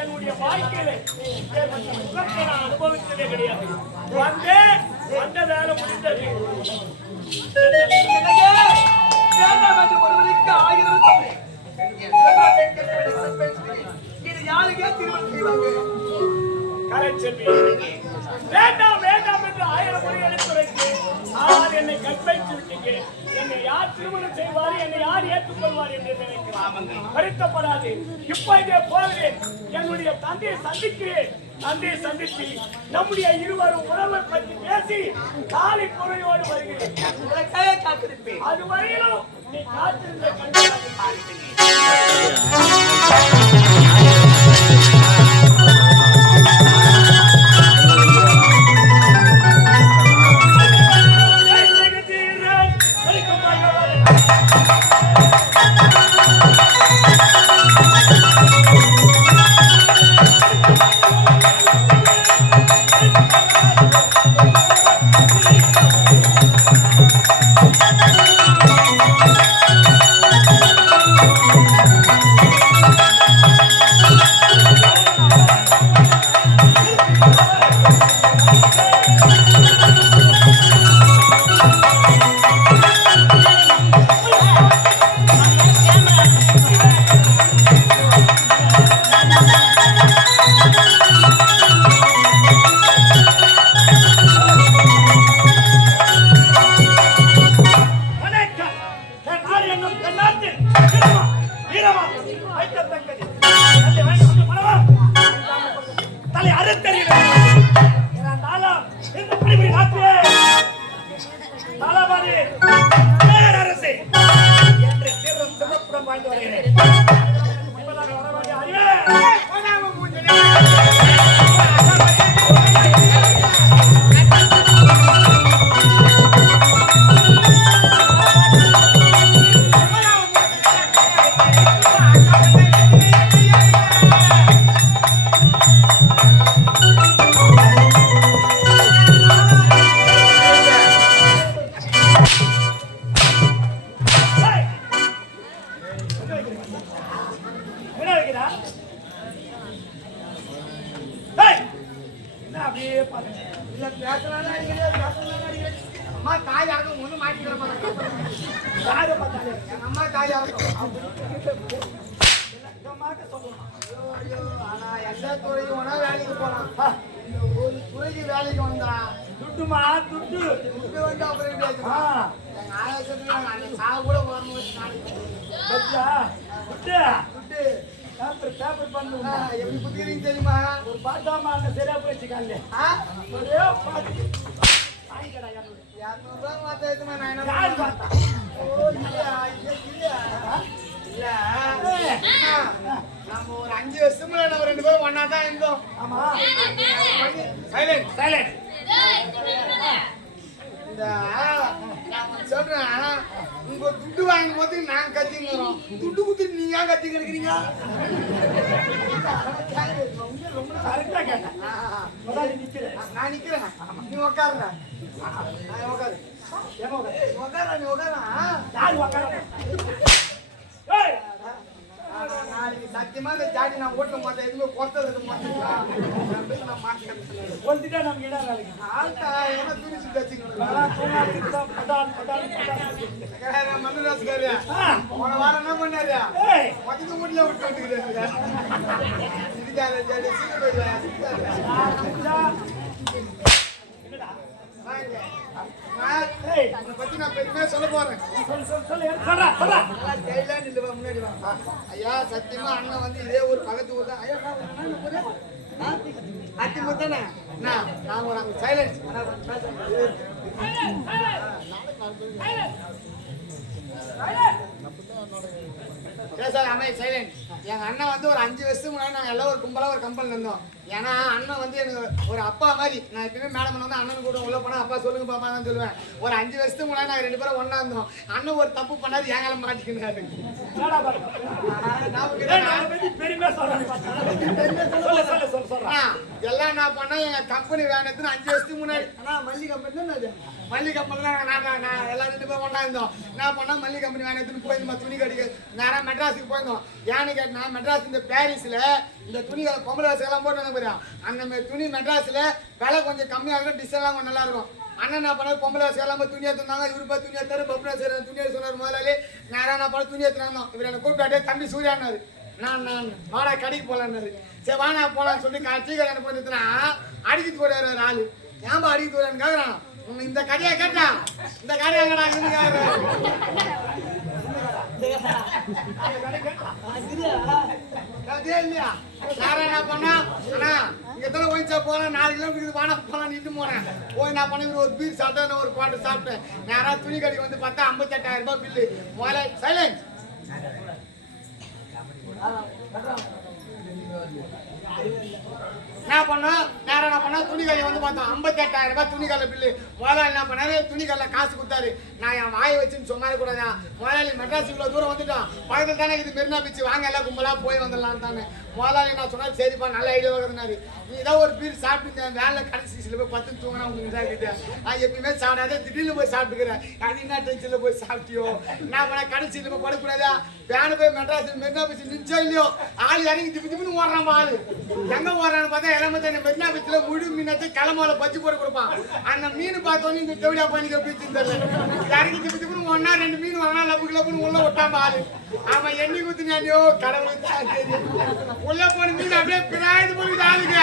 என்னுடைய வாழ்க்கையில நான் அனுபவித்ததே கிடையாது. வந்த வேலை முடிந்தது. ஒருவருக்கு 1000 இது யாருக்கே திருமணம் செய்வாங்க? வேண்டாம் வேண்டாம் என்று 1000 முறை எடுத்துரைத்து ஆனால் என்னை கற்பழித்து விட்டீங்க. என்னை யார் திருமணம் செய்வார், என்னை யார் ஏற்றுக்கொள்வார் என்று நினைக்கிறேன். வருத்தப்படாது. இப்போதே போகிறேன். என்னுடைய தந்தையை சந்திக்கிறேன். தந்தையை சந்தித்து நம்முடைய இருவரும் உறவை பற்றி பேசி காலை பொறையோடு வருகிறேன். காத்திருப்பேன். அது வரையிலும் நீ காத்திருந்த கண்டிப்பாக அம்மா தாயாருக்கும் ஒண்ணு மாட்டிக்கிற யாரு பார்த்தாலே அம்மா தாயாருக்கும் ஆனா எந்த துறைக்கு வேணா வேலைக்கு போலாம். ஒரு துறைக்கு வேலைக்கு வந்தா துட்டுமா துட்டு துட்டு வந்து அப்புறம் எங்க ஆலோசனை சாவு கூட வரணும். துட்டு பேப்பர் பண்ணுங்க. எப்படி புத்திக்கிறீங்க தெரியுமா? ஒரு பாட்டாமா அந்த சரியா போயிடுச்சு காலையில. ஒரே பாட்டு நம்ம ஒரு 5 வருஷத்துல நம்ம 2 பேரும் ஒன்னா தான் இருந்தோம். ஆமா சைலண்ட் சைலண்ட். இந்த சொல்றேன், உங்க துட்டு வாங்கும் போது நாங்க கத்திங்கிறோம், துட்டு குத்துட்டு நீங்க ஏன் கத்தி கிடைக்கிறீங்க? ரொம்ப கரெக்டா கேட்டேன். நான் நிக்கிறேன், நீ உக்காருங்க. உக்காரு உக்காரா, நீ உக்காரா. யாரு உக்காரு? நாளைக்கு சத்தியமா இந்த ஜாடி நான் ஓட்ட மாட்டேன், எதுவுமே பொறுத்தது மாட்டேன். ஒருத்திட்டா நம்ம இடம் வேலைக்கு ஆள்தா என்ன துணிச்சு தச்சுக்கணும். மண்ணு ராசுக்காரியா போன வாரம் என்ன பண்ணாரு? மொத்தத்து வீட்டுல விட்டு வந்துக்கிறாரு. இதுக்காக ஜாடி பத்தி நான் பெருமையா சொல்ல போறேன். முன்னாடி ஐயா சத்தியமா அண்ணன் வந்து இதே ஒரு பக்கத்து ஊர் தான். ஐயா அத்தி முத்தானே நான் ஒரு சைலன்ஸ் சைலண்ட். எங்க அண்ணன் வந்து ஒரு 5 வருஷத்துக்கு முன்னாடி நாங்கள் எல்லாம் ஒரு கும்பலா ஒரு கம்பெனில இருந்தோம். ஏன்னா அண்ணன் வந்து எனக்கு ஒரு அப்பா மாதிரி. நான் எப்பயுமே மேடம் வந்து அண்ணன் கூட உள்ள போனா அப்பா சொல்லுங்க பாப்பா தான் சொல்லுவேன். ஒரு 5 வருஷத்துக்கு முன்னாடி நாங்கள் 2 பேரும் ஒன்னா இருந்தோம். அண்ணன் ஒரு தப்பு பண்ணாது, ஏங்கால மாட்டிக்கிறாரு. எல்லாம் நான் பண்ணா எங்க கம்பெனி வேணத்துன்னு 5 வருஷத்துக்கு முன்னாடி. ஆனா மல்லி கம்பெனி தான் மல்லி கம்பெனி தான் நான் எல்லாம் 2 பேரும் ஒன்னா இருந்தோம். நான் பண்ணா மல்லி கம்பெனி வேணத்துன்னு போய் மற்ற துணி கடிக்க நேரம் மெட்ராஸுக்கு போயிருந்தோம். ஏன்னு கேட்டா மெட்ராஸ் இந்த பாரிஸ்ல இந்த துணிகளை பொம்பளை எல்லாம் போட்டு வந்து போறியா அந்த மாதிரி துணி மெட்ராஸ்ல விலை கொஞ்சம் கம்மியாக இருக்கும், டிசைன் எல்லாம் கொஞ்சம் நல்லா இருக்கும். அண்ணன் என்ன பண்ணாரு பொம்பளை எல்லாம் துணி எடுத்துருந்தாங்க. இவரு போய் துணி எடுத்தாரு, பப்னா சரி துணி எடுத்து சொன்னார் முதலாளி. நேரம் என்ன பண்ண துணி எடுத்துருந்தோம். இவர் என்ன கூப்பிட்டாட்டே தம்பி சூர்யானாரு. நான் வாடா கடைக்கு போலான்னாரு. சரி வாடா போலான்னு சொல்லி டீ கடை போயிருந்துனா அடிக்கிட்டு போறாரு ஆளு. ஏன்பா அடிக்கிட்டு போறான்னு கேக்குறான். இந்த கடையா கேட்டான், இந்த கடையா கடா இல்லையா யாரும் என்ன பண்ணா அண்ணா இங்கத்தான ஓய்ச்சா போனேன் 4 கிலோமீட்டருக்கு வானா போலாம் நின்று போனேன். போய் நான் பண்ணி ஒரு பீர் சாப்பிட்டேன், ஒரு குவாட்டர் சாப்பிட்டேன். நேரா துணி கடைக்கு வந்து பார்த்தா 58,000 ரூபாய் பில்லு. முதல்ல சைலன்ஸ் என்ன பண்ணோம் நேரம் என்ன பண்ணா துணிக்கடை வந்து பார்த்தோம் 58,000 ரூபாய் துணிக்கடை பில்லு. முதலாளி என்ன பண்ணாரு துணிக்கடை காசு கொடுத்தாரு. நான் என் வாயை வச்சுன்னு சொன்னாரு கூடாதா முதலாளி மெட்ராஸ் இவ்வளவு தூரம் வந்துட்டோம் பக்கத்தில் தானே இது மெரினா பீச் வாங்க எல்லாம் கும்பலா போய் வந்துடலாம் தானே. முதலாளி நான் சொன்னாரு சரிப்பா நல்ல ஐடியா வருதுனாரு. நீ ஏதாவது ஒரு பீர் சாப்பிட்டு வேலை கடைசி சில போய் 10 தூங்கினா உங்களுக்கு இதாக கிட்ட நான் எப்பயுமே சாப்பிடாத திடீர்னு போய் சாப்பிட்டுக்கிறேன். அது என்ன டென்ஷன்ல போய் சாப்பிட்டியோ நான் பண்ண கடைசியில் போய் படக்கூடாதா வேனு போய் மெட்ராஸ் மெரினா பீச் நிச்சயம் இல்லையோ ஆள் இறங்கி திப்பி திப்பின்னு ஓடுறான் ஆளு. எங்க ஓடுறான்னு பார்த்தா இளமத்தை மெரினா பீச்சில் முழு மீனத்தை கிளம்பால பச்சு போட்டு கொடுப்பான். அந்த மீன் பார்த்தோன்னே இந்த தெவிடா பண்ணிக்க பீச்சுன்னு தெரியல இறங்கி திப்பி திப்பின்னு ஒன்னா 2 மீன் வாங்கினா லப்பு கிளப்புன்னு உள்ள விட்டாம ஆளு. அவன் எண்ணி குத்துனாண்டியோ கடவுளுக்கு தான் தெரியும். உள்ள போன மீன் அப்படியே பிராயது போய் ஆளுங்க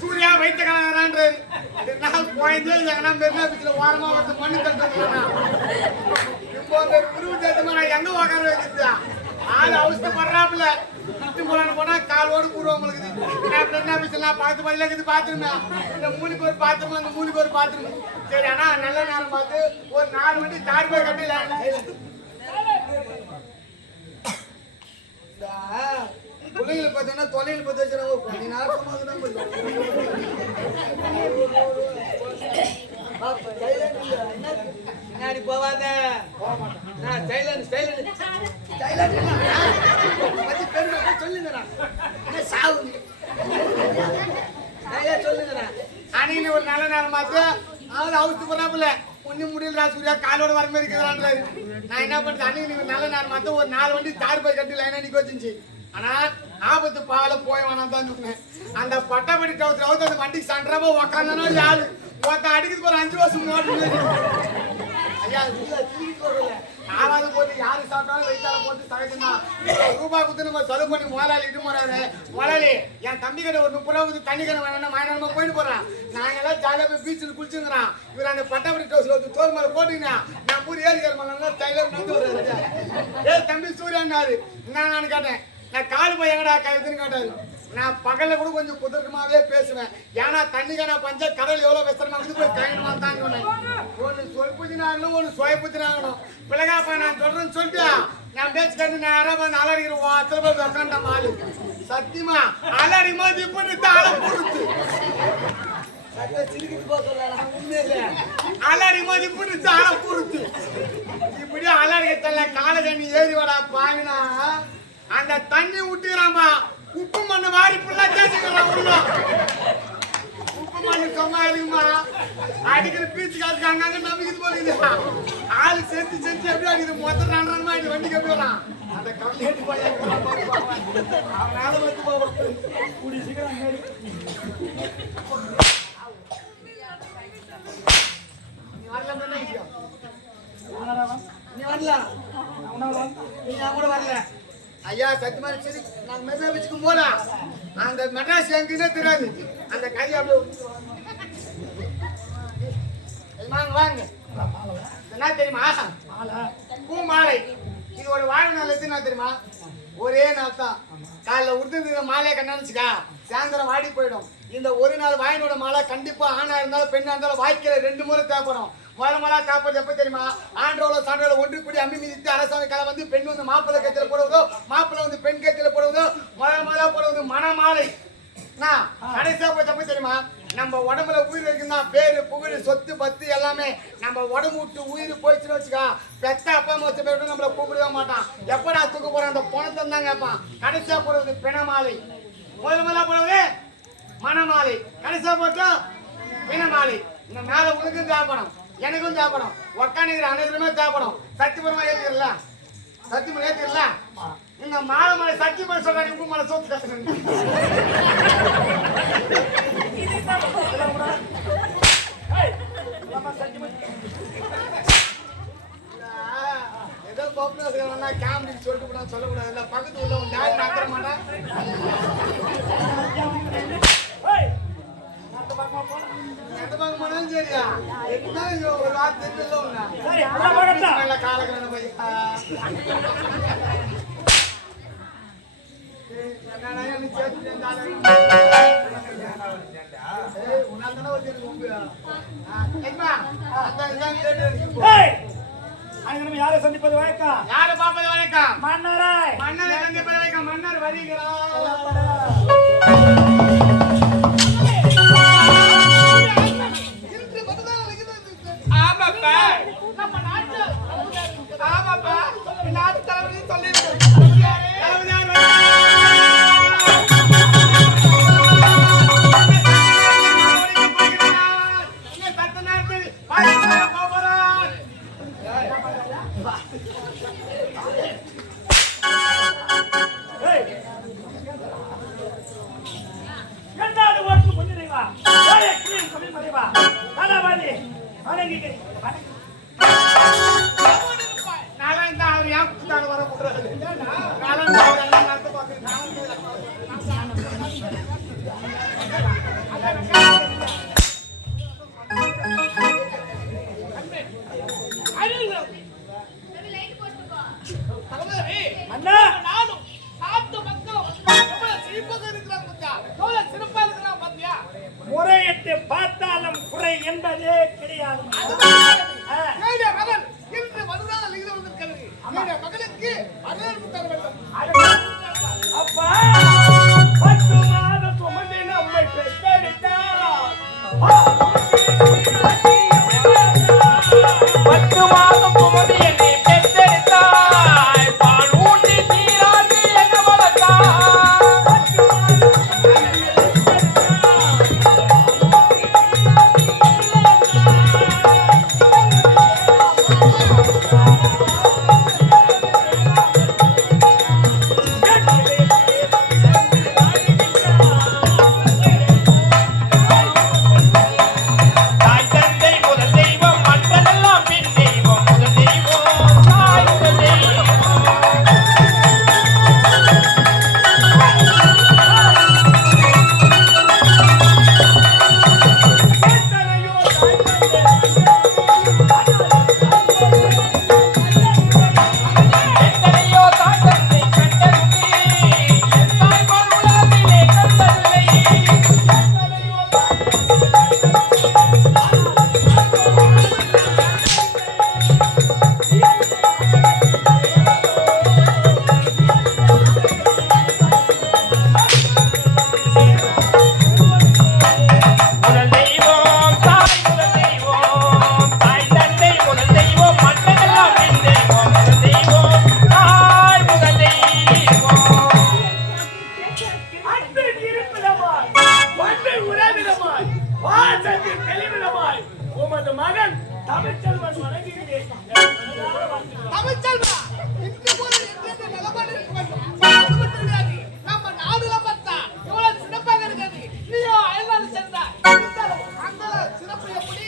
சூர்யா வைத்த கலகிறான்றாரு. மெரினா பீச்சில் ஓரமா வந்து மண்ணு தட்டுறானா இப்போ உருவு சேர்த்துமா நான் எங்க உக்கார வைக்கிறதா ஆள் அவசரப்படுறாப்புல விட்டு போலான்னு போனா காலோடு கூடுவோம் உங்களுக்கு. மெரினா பீச்லாம் பார்த்து பதிலாக இருக்குது பாத்துருமே இந்த மூணுக்கு ஒரு பாத்திரமா அந்த மூணுக்கு ஒரு பாத்திரம். சரி ஆனா நல்ல நேரம் பார்த்து ஒரு 4 வண்டி தார் போய் கட்டல பிள்ளைங்களை பார்த்தோன்னா தொலைவில் பார்த்து வச்சுருவாங்க கொஞ்ச நேரமாக தான் பின்னாடி போவாத சொல்லுங்கண்ணா சொல்லுங்கண்ணா அன்னைக்கு ஒரு நல்ல நேரம் பார்த்து அவரு அவசத்து போறாப்புல ஒன்னும் முடியல சூர்யா காலோட வர மாதிரி இருக்கிறான்றாரு. நான் என்ன பண்றேன் அன்னைக்கு நல்ல நேரம் பார்த்து ஒரு 4 வண்டி தார் போய் கட்டி லைனா நிக்க வச்சுச்சு. ஆனா ஆபத்து பால போய் வேணாம் தான் சொன்னேன். அந்த பட்டப்படி டவுசர் அந்த வண்டிக்கு சண்டரமா உக்காந்தானோ யாரு ஒருத்த அடிக்கிறது ஒரு 5 வருஷம் மோட்டு ஐயா நாலாவது போட்டு யாரு சாப்பிட்டாலும் வைத்தால போட்டு சகஜம்னா ரூபாய் கொடுத்து நம்ம செலவு பண்ணி முதலாளி இட்டு போறாரு. முதலாளி என் தம்பி கிட்ட ஒரு 30 ரூபா கொடுத்து தண்ணி கணக்கு வேணா மாயனமா போயிட்டு போறான். நாங்க எல்லாம் ஜாலியா போய் பீச்சில் குளிச்சுங்கிறான். இவர் அந்த பட்டப்படி டவுசர் வந்து தோல் மேல போட்டுங்கன்னா நான் பூரி ஏறிக்கிற மேல ஸ்டைலா நடந்து வர்றாரு. ஏ தம்பி சூர்யான்னாரு. நான் கேட்டேன் நான் கால் போய் எங்கடா கைதுன்னு கேட்டாரு. நான் பகல்ல கூட கொஞ்சம் குதிரமாவே பேசுவேன். ஏன்னா தண்ணி காண பஞ்ச கடல் எவ்வளவு விசரமா வந்து போய் கையணுமா தான் சொன்னேன். ஒன்னு சொற்புத்தினாகணும் ஒன்னு சுயப்புத்தினாகணும். பிள்ளைகாப்பா நான் சொல்றேன்னு சொல்லிட்டு நான் பேச்சு கண்டு நேரம் வந்து அலறிக்கிற அத்தனை பேர் உக்காண்ட மாலு சத்தியமா அலறி மாதிரி இப்படி தாள பொறுத்து அலறி மாதிரி இப்படி தாள பொறுத்து இப்படி அலறிக்கல கால தண்ணி ஏறி வரா பாங்கினா அந்த தண்ணி விட்டுக்கிறாமா உப்பு மண்ணு வாரி புள்ளா தேய்ச்சிக்கிறான் உள்ள உப்பு மண்ணு சும்மா இருக்குமா அடிக்கிற பீச்சுக்கு அதுக்கு அங்கங்க நம்பிக்கிட்டு போகுது. ஆளு செஞ்சு செஞ்சு எப்படி அடிக்குது மொத்தம் 2 ரன் வண்டிக்கு எப்படி வரான் அந்த கம்ப்ளைண்ட் போய் அவன் மேல வந்து போவோம் கூடி சீக்கிரம் நீ வரல என்ன விஷயம் நீ வரல நீ கூட வரல ஐயா சத்தியமா சரி நாங்க மெட்ரா பீச்சுக்கு போலாம். அந்த மெட்ராஸ் எங்கன்னே தெரியாது. அந்த கையை அப்படியே வாங்க வாங்க என்ன தெரியுமா பூ மாலை இது ஒரு வாழ் நாள் எத்தனை நாள் தெரியுமா ஒரே நாள் தான். காலைல உடுத்து மாலையை கண்ணாச்சுக்கா சாயந்தரம் வாடி போயிடும். இந்த ஒரு நாள் வாயினோட மாலை கண்டிப்பா ஆணா இருந்தாலும் பெண்ணா இருந்தாலும் வாழ்க்கையில 2 முறை தேவைப்படும். முதல்ல தேவைப்படுறது எப்ப தெரியுமா ஆண்டோட சான்றோட ஒன்று கூடி அம்மி மிதித்து அரசாங்க காலம் வந்து பெண் வந்து மாப்பிள்ளை கத்தில போடுவதோ மாப்பிள்ளை வந்து பெண் கத்தில போடுவதோ முதல்ல போடுவது மணமாலை. கடைசியா போய் தப்பு தெரியுமா நம்ம உடம்புல உயிர் இருக்குன்னா பேரு புகழ் சொத்து பத்து எல்லாமே நம்ம உடம்பு விட்டு உயிர் போயிடுச்சுன்னு வச்சுக்கா பெத்த அப்பா அம்மா வச்சு போயிட்டு நம்மள கூப்பிடவே மாட்டான். எப்படா தூக்க போற அந்த பணத்தை தான் கேட்பான். கடைசியா போடுவது பிணமாலை. முதல்ல போடுவது மணமாலை. கடைசியா போட்டோம் பிணமாலை. இந்த மேல உனக்கும் தேவைப்படும் எனக்கும் தேவைப்படும். உக்காந்துக்கிற அனைவருமே தேவைப்படும். சத்தியபுரமா ஏற்றிடல, சத்தியபுரம் ஏற்றிடல. இந்த மாலை மலை சத்தியபுரம் சொல்றாங்க, உப்பு மலை சோத்து கத்துறேன். ஏதோ கோபுரா கேமரா சொல்லிட்டு கூட சொல்லக்கூடாது. இல்ல பக்கத்து உள்ள டேரக்ட் நகர மாட்டேன். எந்த பக்கம் போனாலும் சரியா, என்ன ஒரு வார்த்தை தெரியல ஒண்ணு காலக்கணும் போய் யாரை சந்திப்பது வழக்கம்? யாரை பார்ப்பது வழக்கம்? மன்னரை மன்னரை சந்திப்பது வழக்கம். மன்னர் வருகிறார். ஆமாப்பா, நம்ம நாட்டு ஆமாப்பா நாட்டு தலைவலி சொல்லிருக்கேன். முறையிட்டு பார்த்தாலும் குறை என்பதே கிடையாது. மகனுக்கு அப்பா 10 மாதம் சுமந்து நம்மை பெற்றெடுத்தார். 10 மாதம் சுமந்து என்னை பெற்றெடுத்தார். பால் ஊட்டி தீராது என வளர்த்தார். உமது மகன் தமிழ்ச்செல்வன் வணங்குகிறேன். தமிழ்ச்செல்வா, இந்த போல எந்த நிலமான நம்ம நாடுல பார்த்தா எவ்வளவு சிறப்பாக இருக்கிறது. நீயோ அயல்நாடு சென்றா, அங்க சிறப்பு எப்படி?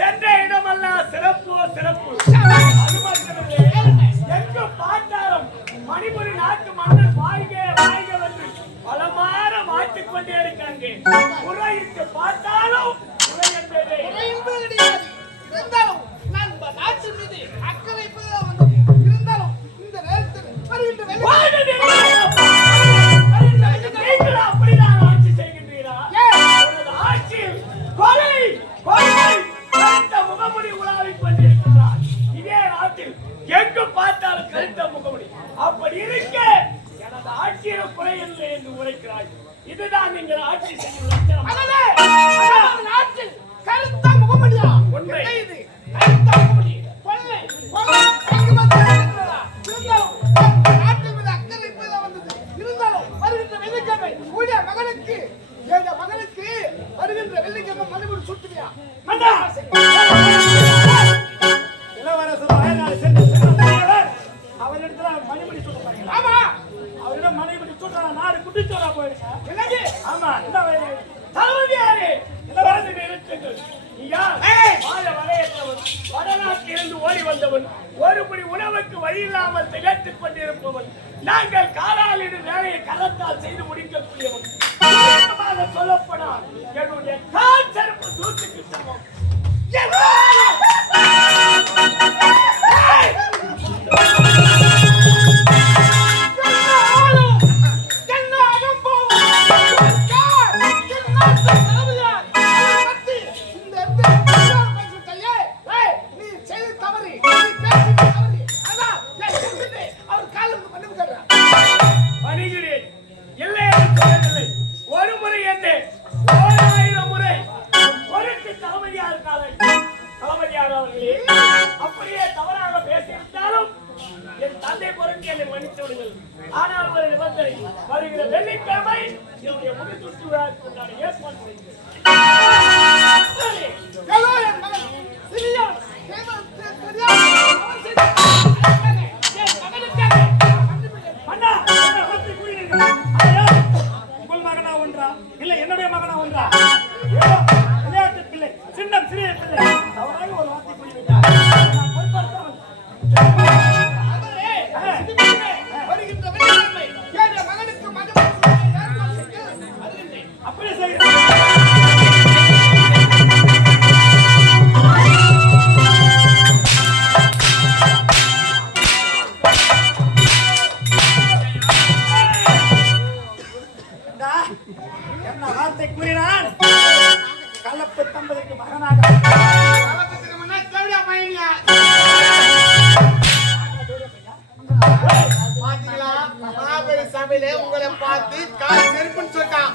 சென்ற இடமெல்லாம் சிறப்பு சிறப்பு. எங்கு பார்த்தாலும் மணிபுரி நாட்டு மன்னர் வாழ்க வாழ்க வந்து பலமாற மாற்றிக் கொண்டே இருக்காங்க. முறையிட்டு பார்த்தாலும் இருந்தாலும் நான் நாட்டின் மீது அக்கறை வைப்பதாக வந்தது. இருந்தாலும் இந்த நேரத்தில் அப்படிதான் ஆட்சி செய்கின்றீரா? ஆட்சியில் கொலை கொலை கருத்த முகமுடி உலாவிக் கொண்டிருக்கிறார். இதே நாட்டில் எங்கு பார்த்தாலும் கருத்த முகமுடி. அப்படி இருக்க எனது ஆட்சியில் குறை இல்லை என்று உரைக்கிறாய். இதுதான் நீங்கள் ஆட்சி செய்யும் லட்சணம். நாட்டில் கருத்த முகமுடியா? ஒன்றை இது கருத்த முகமுடி கொள்ளை கொள்ளை நாட்டில் மீது அக்கறை வைப்பதாக வந்தது. இருந்தாலும் வருகின்ற வெள்ளிக்கிழமை உடைய மகனுக்கு என் மகனுக்கு வருகின்ற வெள்ளிக்கிழமை மணிபுரி சுட்டுவியா? மன்னா மணிமணி சொல்லுவாங்க. ஆமா அவரிடம் மணிமணி சொல்றா நாடு குட்டிச்சோரா போயிடுங்க. என்னது ஆமா இந்த தளபதி யாரு இந்த வரது இருக்குங்கள். ஐயா வாழ வரையற்றவன் வடநாட்டிலிருந்து ஓடி வந்தவன் ஒருபடி உணவுக்கு வழி இல்லாமல் திகழ்த்துக் கொண்டிருப்பவன். நாங்கள் காலாளின் வேலையை கரத்தால் செய்து முடிக்கக்கூடியவன். சொல்லப்படால் என்னுடைய கால் செருப்பு தூத்துக்கு சமம். அப்படியே தவறாக பேசியிருந்தாலும் என் தந்தை பொருட்கள் என்னை மன்னித்து விடுங்கள். ஆனால் ஒரு நிபந்தனை, வருகிற வெள்ளிக்கிழமை என்னுடைய முடிசூட்டு விழாவுக்கு நான் ஏற்பாடு செய்கிறேன். உங்கள் மகனா ஒன்றா இல்லை என்னுடைய மகனா ஒன்றா? விளையாட்டு பிள்ளை, சின்ன சிறிய பிள்ளை தவறாக ஒரு வார்த்தை கூறிவிட்டார். நான் பொறுப்பேற்றவன். அப்படியே செய்கிறேன். என்ன வார்த்தை கூறினான்? கலப்பு தம்பதிக்கு மகனாக மாபெரும் சபையில உங்களை பார்த்து கால் செருப்புன்னு சொல்லிட்டான்.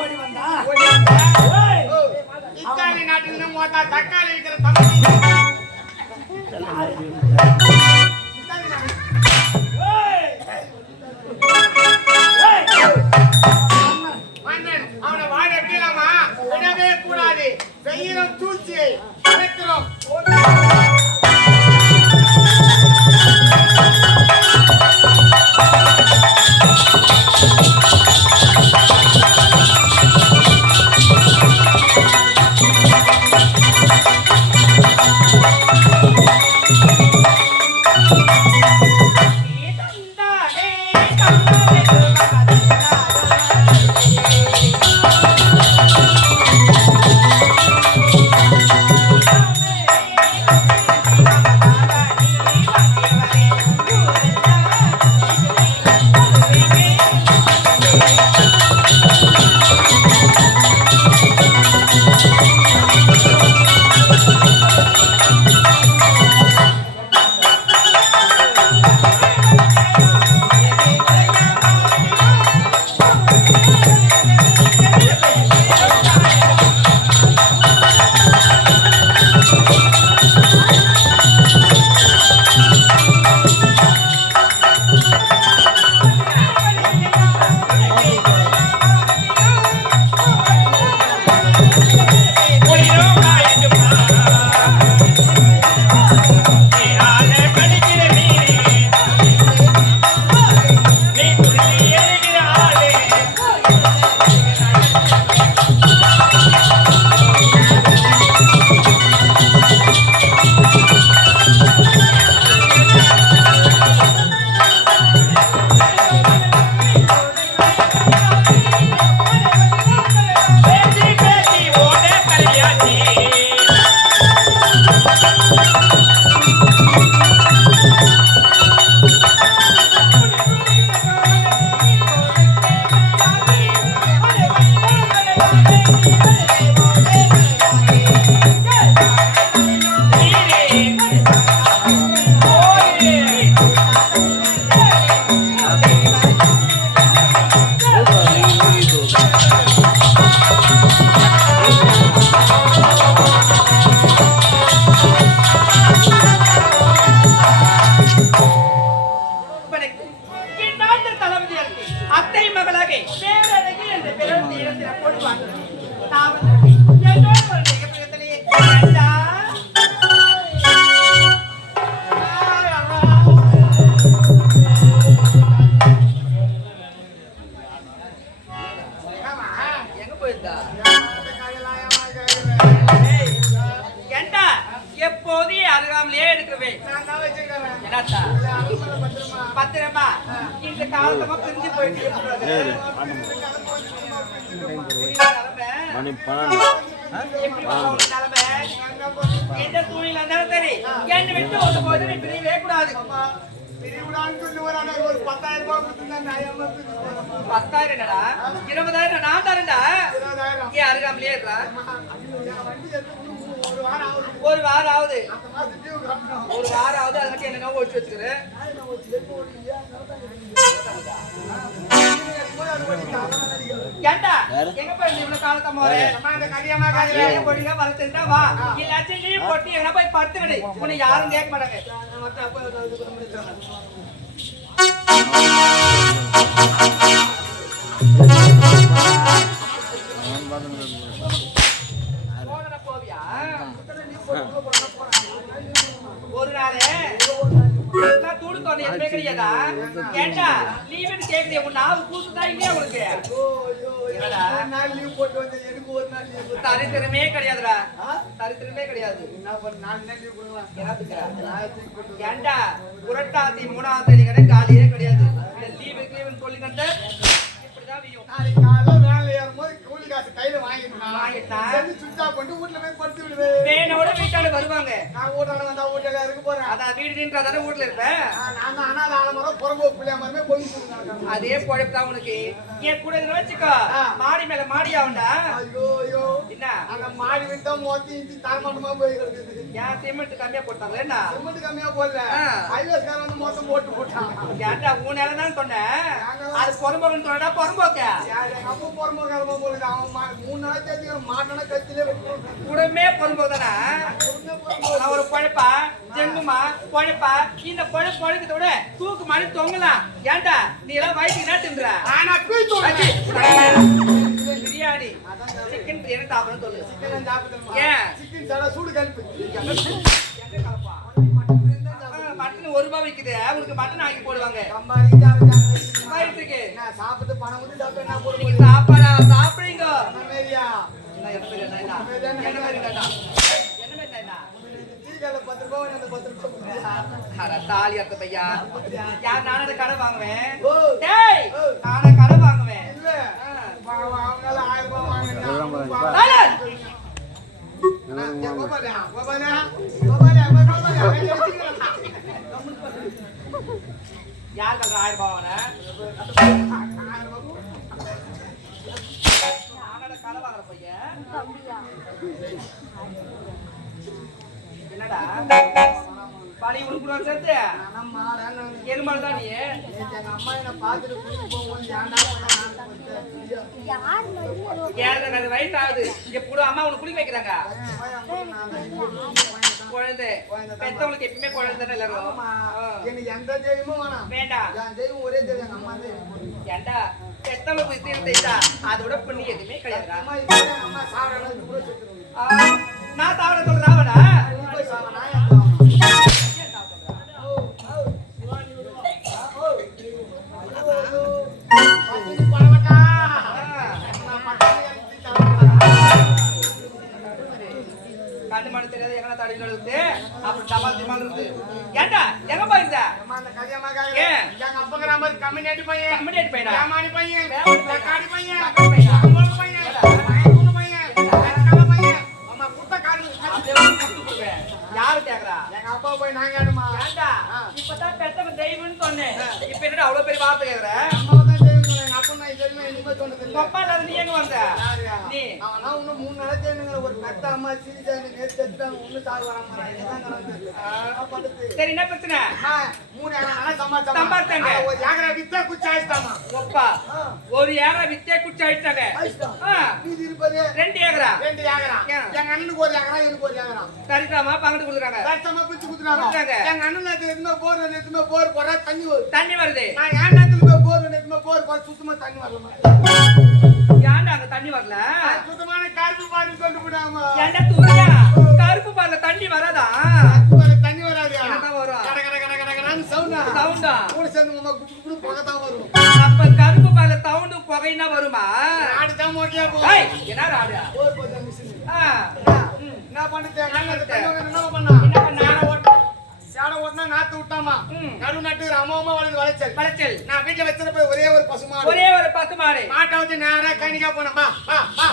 ஓடி வந்தா இத்தாலி நாட்டில் மோதா தக்காளி இருக்கிற தம்பி அவனை வாழ வைக்கலாமா? விடவே கூடாது. செய்யறோம் சூழ்ச்சியை அழைக்கிறோம். நான் போட்டு வாங்க. நான் வந்து என்னோட ஒரு பக்கத்துலயே ஏண்டா? எங்க போயிருந்தா? ஏய், ஏண்டா எப்போது அருகாமலே இருக்கிறவேன் என்னத்தா பத்திரமா இந்த காலத்தமா பிரிஞ்சு போயிட்டு எந்த சூழ்நிலை இருந்தாலும் சரி என்ன விட்டு ஒரு போது நீ பிரியவே கூடாது. 10,000 என்னடா 20,000 நான் தரேன்டா. ஏன் அருகாமலே இருக்கா? ஒரு வாரம் ஆகுது அதை மட்டும் என்னென்ன ஒழிச்சு வச்சுக்கிறேன். ஏண்டா எங்க போய் இவ்வளவு காலத்த மோரே போட்டீங்க வளர்த்துட்டா வா இல்லாச்சும் லீவ் போட்டு எங்க போய் படுத்துக்கடி உன்னை யாரும் கேட்க மாட்டாங்க. போவியா ஒரு நாளே தூடு தோணு எதுவுமே கிடையாதா? ஏண்டா லீவுன்னு கேட்குறிய உன் நாவு கூசுதா இல்லையா உனக்கு? தரித்திரமே கிடையாதுடா, தரித்திரமே கிடையாது. ஏண்டா புரட்டாசி 3ஆம் தேதி கடை காலியே கிடையாது. லீவுன்னு சொல்லிக்கிட்டு இப்படிதான் வீட்டால வருவாங்க. வீட்டுல இருப்பேன். அதே பொழப்பு தான் உனக்கு. என் கூட வச்சுக்கோ மாடி மேல மாடி ஆகுண்டா. என்ன மாடி விட்டா மொத்தி தரமாட்டமா போயிருக்குது. ஏன் சிமெண்ட் கம்மியா போட்டாங்க? என்ன சிமெண்ட் கம்மியா போடல, ஹைவேஸ்கார வந்து மொத்தம் போட்டான். ஏன்டா உன் நிலம் தான் சொன்னேன். அது பொறம்போக்குன்னு சொன்னா பொறம்போக்க அப்போ பொறம்போக்க போகுது. அவன் 3 நாள் சேர்த்து மாட்டான கத்திலே கூடமே பொறம்போதானா? ஒரு பொழப்பா ஜெங்குமா பொழப்பா இந்த பொழப்பு பொழக்கத்தை விட தூக்கு மாடி தொங்கலாம். ஏன்டா நீ எல்லாம் வயிற்றுக்கு என்ன தின்ற? பிரியாணி சிக்கன் பிரியாணி சாப்பிடணும் சொல்லு. ஏன் சிக்கன் சாப்பிட சூடு கலப்பு மட்டன் 1 ரூபாய் விக்குது. உனக்கு மட்டன் ஆக்கி போடுவாங்க. வயிற்றுக்கு சாப்பிட்டு பணம் வந்து சாப்பாடா சாப்பிடுங்க. தாலி அத்த பையா யார் நானும் அந்த கடை வாங்குவேன். நானும் கடை வாங்குவேன். யார் கல்ற 1000 ரூபாய் கடை வாங்குற பையன் என்னடா பழி உடுப்புற சேர்த்து எருமாள் தான் நீ. எங்க அம்மா என்ன பாத்துட்டு போகும்போது ஏன் வயசு ஆகுது எப்படி அம்மா உனக்கு குளிக்க வைக்கிறாங்க? குழந்தை பெத்தவங்களுக்கு எப்பவுமே குழந்தை எல்லாரும். எனக்கு எந்த தெய்வமும் வேணாம், வேண்டாம். என் தெய்வம் ஒரே தெய்வம் அம்மா தெய்வம். ஏண்டா பெத்தவங்களுக்கு விஷயம் செய்தா அதோட புண்ணி எதுவுமே கிடையாது. நான் சாப்பிட சொல்றாவனா கண்ணு மணி தெரியாது எங்க தடி நடுது அப்புறம் டமால் திமால் இருக்கு. ஏண்டா எங்க போயிருந்த? கம்யூனிட்டி பையன் கம்யூனிட்டி பையனா மாணி பையன் காடி பையன் அம்மன் பையன் அம்மா குட்ட காடி யாரு கேக்குறா? எங்க அப்பா போய் நாங்க ஆடுமா? ஏண்டா இப்பதான் பெத்தவ தெய்வம்னு சொன்னேன். இப்ப என்னடா அவ்வளவு பெரிய வார்த்தை கேக்குற? அம்மா தான் தெய்வம் சொன்னேன். அப்பா நான் இதெல்லாம் இனிமே சொன்னது இல்ல. அப்பா இல்ல நீ எங்க வந்த? நீ அவனா இன்னும் 3 நாளா தேனுங்கற ஒரு பெத்த அம்மா சீரியா நேத்து செத்துட்டாங்க. ஒண்ணு சாக வராம இதுதான் நடந்துது. சரி என்ன பிரச்சனை? 3 நாளா சம்பாதிச்சாங்க. ஒரு ஏகரா வித்தே குச்சாயிட்டாமா. அப்பா ஒரு ஏகரா வித்தே குச்சாயிட்டாங்க. மீதி இருப்பது 2 ஏகரா. எங்க அண்ணனுக்கு ஒரு ஏகரா எனக்கு ஒரு ஏகரா. சரிதாமா பங்கிட்டு குடுக்குறாங்க. சரிதாமா பிச்சு குடுக்குறாங்க. எங்க அண்ணனுக்கு எதுமே போர் போறா தண்ணி வருது. நான் ஏன் நேத்துல போர் போற சுத்தமா தண்ணி வரல. ஏன்டா அங்க தண்ணி வரல? வருமா ஆடு தான் மோக்கியா போ ஏய், என்ன ராடு போர் போதா மிஷின் ஆ, என்ன பண்ணிட்டு என்ன பண்ணா என்ன பண்ணா? சேடை ஓட்டினா நாத்து விட்டாமா ம். நடு நட்டு அம்மா வளர்ந்து வளைச்சல் வளைச்சல். நான் வீட்டுல வச்சிருப்ப ஒரே ஒரு பசுமாடு ஒரே ஒரு பசு மாடு மாட்டை வந்து நேரா கணிக்கா போனேன் வா வா வா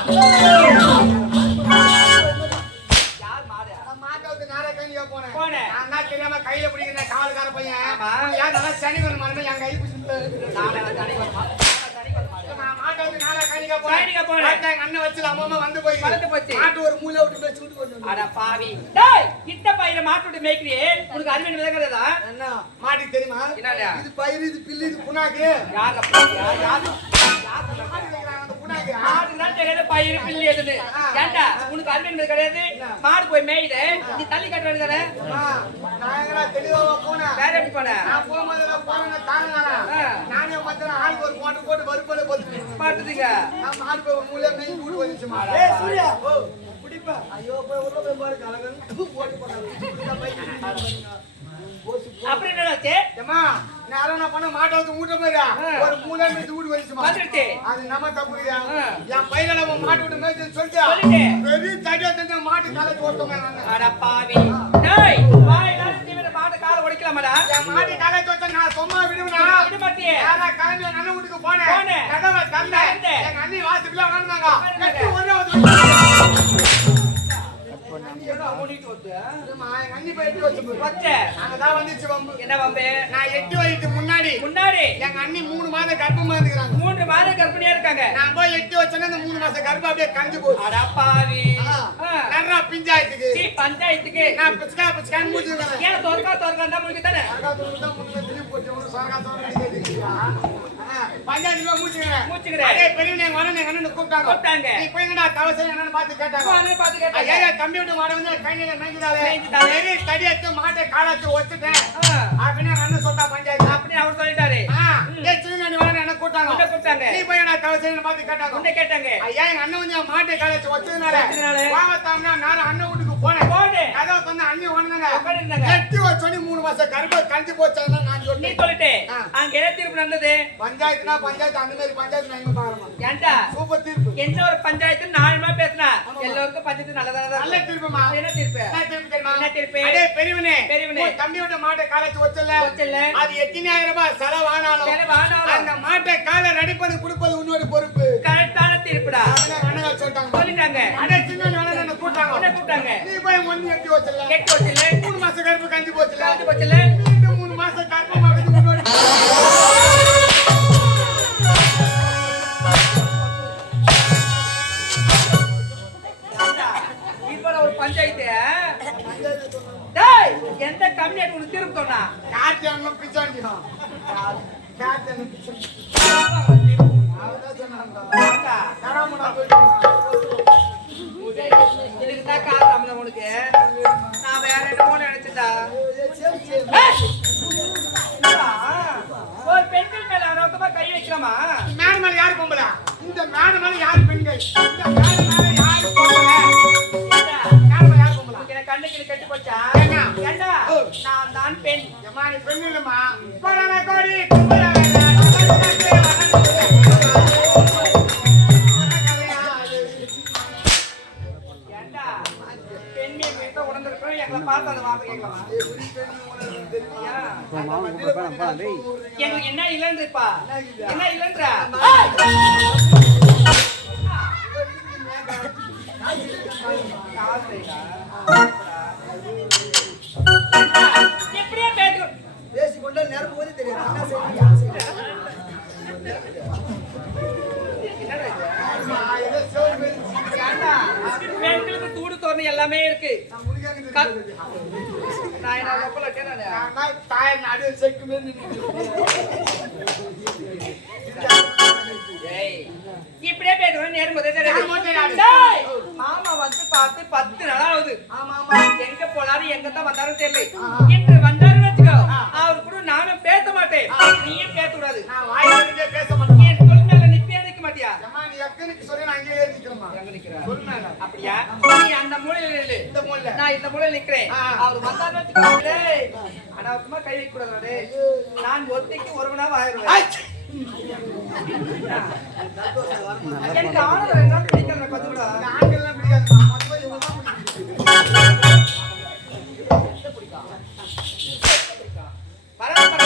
யார் மாடு நான் மாட்டை வந்து நேரா கணிக்கா போனேன் போனேன். நான் தான் தெரியாம கையில பிடிக்கிற காவல்கார பையன் ஆமா. யார் நல்லா சனி வர மாதிரி என் கை பிடிச்சிட்டு நான் தனி வருமா நான் மாட்டை வந்து நேரா கணிக்கா போனேன் கணிக்கா போனேன். பார்த்தா எங்க அண்ணன் வச்சு அம்மா வந்து போய் வந்து போச்சு. மாட்டு ஒரு மூலை விட்டு போய் சூட்டு கொண்டு அட பாவி டேய் கிட்ட பையில மாட்டு விட்டு மேய்க்கிறியே உனக்கு அறிவு விளங்குறதா என்ன மாட்டுக்கு தெரியுமா என்னடா? இது பயிர் இது பில்லு இது புண்ணாக்கு யார் அப்படியா யார் மாடு வைக்கிறாங்க அந்த புண்ணாக்கு மாடு தான் தெரியாது பயிறு பில்லு எதுன்னு ஏன்டா உனக்கு அறிவு என்பது கிடையாது மாடு போய் மேயுது நீ தள்ளி கட்ட வேண்டியதானே நான் எங்கடா தெளிவா போனேன் வேற எப்படி போன நான் போகும்போது நான் போனேன் தானே நானே மத்தியான ஆளுக்கு ஒரு போட்டு போட்டு வறுப்பட போட்டு பாத்துங்க நான் மாடு போய் மூலையா மேய் வீடு வந்துச்சு மாடு ஏய், சூர்யா. ஓ குடிப்பா ஐயோ போய் உள்ள போய் பாரு கலகன் போட்டு போறாங்க அப்புறம் என்னடாச்சு ஏமா நேரா நான் பண்ண மாட்டை வந்து மூட்ட போயிடா ஒரு மூலையா மேய் வீடு வந்துச்சுமா வந்துருச்சு அது நம்ம தப்புறியா என் பையன நம்ம மாட்டு விட்டு மேய்ச்சு சொல்லிட்டு சொல்லிட்டேன். பெரிய தடியா தந்த மாட்டு காலை தோட்டமே நான் அட பாவி டேய் வாயில தீவிர மாடு கால உடைக்கலாமடா என் மாட்டு காலை தோட்ட நான் சும்மா விடுவேனா விட மாட்டியே யாரா கிளம்பி எங்க அண்ணன் வீட்டுக்கு போனேன் போனேன். கதவை தந்தேன் தந்தேன். எங்க அண்ணி வாசிப்புல உட்கார்ந்தாங்க கட்டி ஒரே மூடிட்டு வந்து எங்க அண்ணி போய் எட்டி வச்சு வச்ச நாங்க தான் வந்துச்சு வம்பு என்ன வம்பு நான் எட்டி வயிட்டு முன்னாடி முன்னாடி எங்க அண்ணி 3 மாதம் கர்ப்பமா இருந்துக்கிறாங்க 3 மாதம் கர்ப்பிணியா இருக்காங்க நான் போய் எட்டி வச்சேன்னா அந்த 3 மாசம் கர்ப்பம் அப்படியே கஞ்சி போச்சு அட பாவி நர்ரா பிஞ்சாயத்துக்கு சீ பஞ்சாயத்துக்கு நான் பிச்கான் மூஞ்சிக்கிறேன் ஏன் தோற்கா தான் முடிக்க தானே பஞ்சாயத்துல மூச்சுக்கிறேன் மூச்சுக்கிறேன். அதே பெரியவனே வரணும் எங்க அண்ணன் கூப்பிட்டாங்க கூப்பிட்டாங்க. நீ போய் என்னடா தவசம் என்னன்னு பார்த்து கேட்டாங்க அண்ணன் பாத்து கேட்டாங்க ஐயா தம்பி விட்டு மாட வந்து கையில மேய்ஞ்சிடாதே மேய்ஞ்சிடாதே. பெரிய தடி எடுத்து மாட்டை காலாச்சு ஒத்துட்டேன் ஆ, அப்படின்னு எங்க அண்ணன் சொல்லிட்டா பஞ்சாயத்து அப்படி அவர் சொல்லிட்டாரு சின்ன வரணும் என்ன கூப்பிட்டாங்க உன்னை கூப்பிட்டாங்க. நீ போய் என்னடா தவசம் பார்த்து கேட்டாங்க உன்னை கேட்டாங்க ஐயா எங்க அண்ணன் வந்து என் மாட்டை காலாச்சு வச்சதுனால. ஒத்ததுனால வாங்கத்தாம்னா நான் அண்ணன் வீட்டுக்கு போனேன் போடு கதவை வந்து அண்ணி ஒண்ணுங்க உட்கார்ந்திருந்தாங்க. எட்டி வச்சோனி 3 மாசம் கருப்பை கஞ்சி போச்சாங்க நான் நீ சொல்லிட்டேன் சொல்லிட்டு ஆ. அங்க என்ன தீர்ப்பு நடந்தது பஞ்சாயத்துனா பஞ்சாயத்து அந்த மாதிரி பஞ்சாயத்து நான் இங்க பாக்குறேன் ஏன்டா சூப்பர் தீர்ப்பு எந்த ஒரு பஞ்சாயத்து நாயமா பேசினா எல்லாருக்கும் பஞ்சாயத்து நல்லதா நல்ல தீர்ப்புமா என்ன தீர்ப்பு என்ன தீர்ப்பு தெரியுமா என்ன தீர்ப்பு? அடே பெரியவனே பெரியவனே. உன் தம்பியோட மாட்டை காலேஜ் வச்சல வச்சல்ல. அது 8000 ரூபாய் செலவானாலும் செலவானாலும். அந்த மாட்டை காலை ரெடி பண்ணி கொடுப்பது உன்னோட பொறுப்பு கரெக்டான தீர்ப்புடா அவனே அண்ணன் சொல்லிட்டாங்க சொல்லிட்டாங்க அடே சின்ன வேலை என்ன கூட்டாங்க உன்னை கூப்பிட்டாங்க நீ போய் ஒண்ணு எட்டி வச்சல கெட்டு வச்சல 3 மாசம் கருப்பு கஞ்சி போச்சல கலந்து வச்சல மீண்டும் 3 மாசம் கருப்பு மகத்து முன்னோட இப்ப ஒரு பஞ்சாயத்து டேய் எந்த கம்யூனிட்டி உனக்கு தீர்ப்பு சொன்னா காட்டி அண்ணன் பிச்சாண்டியா காட்டி அண்ணன் அவதான் சொன்னாங்க தராமடா இதுக்கு தான் காரணம் உனக்கு நான் வேற என்னமோ நினைச்சதா ஒரு பெண்கள் மேல அனவசமா கை வைக்கலாமா மேட மேல யாரு பொம்பளை இந்த மேட மேல யாரு பெண்கள் இந்த மேட மேல யாரு பொம்பளை மேட மேல யாரு பொம்பளை உனக்கு எனக்கு கண்ணுக்கு கெட்டு போச்சா ஏங்க? ஏண்டா நான் தான் பெண் எம்மா நீ பெண் இல்லம்மா பலன கோடி கும்பல ஏண்டா பெண் கிட்ட உணர்ந்துருக்கோம் எங்களை பார்த்து அந்த வார்த்தை கேட்கலாமா எங்களுக்கு என்ன இல்லைன்றப்பா என்ன இல்லைன்றா எப்படியே பேசுகிறோம் பேசிக்கொண்டா நேரம் போதே தெரியாது என்ன செய்ய என்னடா இது? ஏதோ சோறு ஏண்டா, பெண்களுக்கு தூடு தோரணை எல்லாமே இருக்கு நான் முடிக்காங்க நான் என்ன எப்பல கேட்டானே நான் தாய் நடு செக்கு மேல நின்னு ஏய் இப்படியே பேசுறோம் நேரம் போதே நேரம் போதே தெரியாது. டேய், மாமா வந்து பார்த்து 10 நாள் ஆகுது ஆமா ஆமா எங்க போனாரு எங்க தான் வந்தாரும் தெரியல இன்று வந்தாருன்னு வச்சுக்கோ அவர் கூட நானும் பேச மாட்டேன் நீயும் பேச கூடாது நான் வாயிலே பேச மாட்டேன் என் சொல் மேல நிப்பே நிக்க மாட்டியா அம்மா நீ எக்கனுக்கு சொல்லி நான் அங்கேயே நிக்கிறேம்மா எங்க நிக்கிற சொல்லு மேல அப்படியா நீ அந்த மூலையில நில்லு இந்த மூலையில நான் இந்த மூலையில நிக்கிறேன் ஆ. அவர் வந்தாருன்னு வச்சுக்கோ டேய் அனாவசியமா கை வைக்க கூடாது நான் ஒத்தைக்கு ஒருவனா ஆயிருவேன் எனக்கு ஆணவம் வேண்டாம், பிடிக்கல கொஞ்சம் இந்த ஆண்கள்லாம் பிடிக்காதுமா, மொத்தமா இவங்க தான் பிடிக்கும். பரவாயில்ல